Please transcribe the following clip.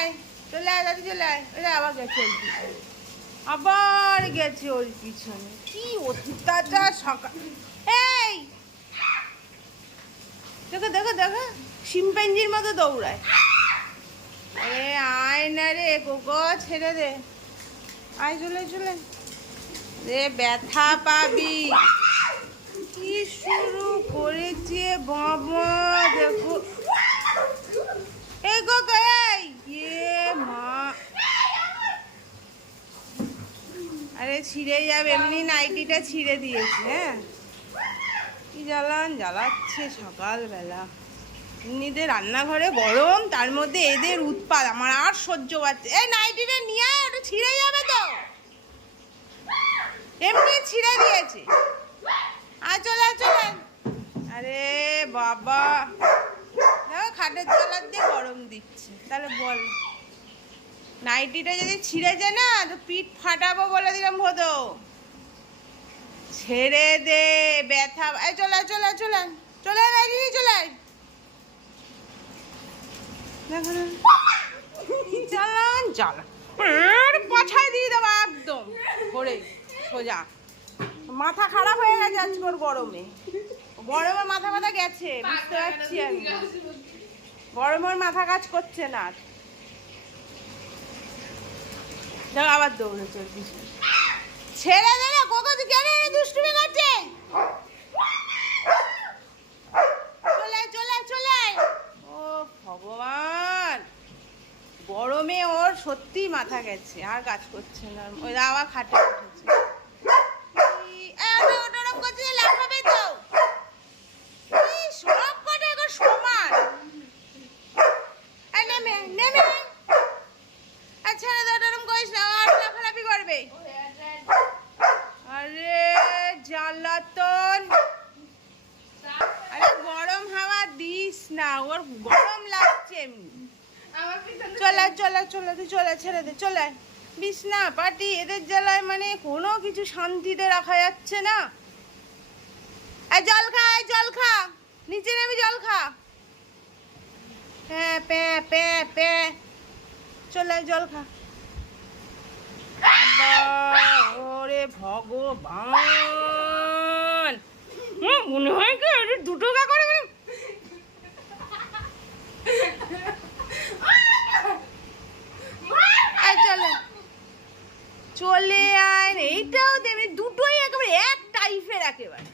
আয় চলে আয় দাদি চলে আয়। ওরে আবার গেছে ওর পিছনে, আবার গেছে ওর পিছনে। কি অত্যাচার সকাল। এই দেখো দেখো দেখো শিম্পাঞ্জির মতো দৌড়ায়। আরে আয় না রে গোগো, ছেড়ে দে, আয় চলে চলে রে, ব্যথা পাবি। কি শুরু করেছে বাবা, দেখো এই গোগো এই মা। আরে ছিঁড়ে যাবে, এমনি নাইটিটা ছিঁড়ে দিয়েছে। হ্যাঁ কি জ্বালাচ্ছে সকালবেলা। এমনিতে রান্নাঘরে গরম, তার মধ্যে এদের উৎপাত আমার আর সহ্য পাচ্ছে। এই নাইটিটা নিয়ে আয়, ওটা ছিঁড়ে যাবে তো, এমনি ছিঁড়ে দিয়েছে। চলে চলে। আরে বাবা দেখো খাটের তলার দিয়ে গরম দিচ্ছে। তাহলে বল, নাইটিটা যদি ছিঁড়ে যায় না তো পিঠ ফাটাবো বলে দিলাম হতো। ছেড়ে দে, ব্যথা। এই চলে চলে চলে চলে চলে চালান চালান পাছায় দিয়ে দেবো একদম ঘরে সোজা। মাথা খারাপ হয়ে গেছে আজকের গরমে, গরমে মাথা ব্যথা গেছে, বুঝতে পারছি আমি। গরমের মাথা কাজ করছে না। দেখ আবার দৌড়ে চলছিস, ছেড়ে দে না কোকো, তুই কেন দুষ্টুমি করছে? চলে চলে চলে। ও ভগবান, গরমে ওর সত্যি মাথা গেছে, আর কাজ করছে না। ওই আবার খাটে উঠেছে। ওরম করছে লাফাবে তো, সব কটা এখন সমান। নেমে নেমে আচ্ছা ওরম করিস না, আর লাফালাফি করবে। আরে জ্বালাতন, আরে গরম হাওয়া দিস না, ওর গরম লাগছে এমনি। চলে চলে চলে তুই চলে, ছেড়ে দে চলে। বিছনা পাটি এদের জ্বালায় মানে কোনো কিছু শান্তিতে রাখা যাচ্ছে না। এই জল খা, এই জল খা, নিচে নেমে জল খা। হ্যাঁ প্যা প্যা প্যা, চলে জল খা। ওরে ভগবান, মনে হয় কি দুটো গা করে চলে চলে আয়। এইটাও দেবে, দুটোই একেবারে এক টাইপের একেবারে।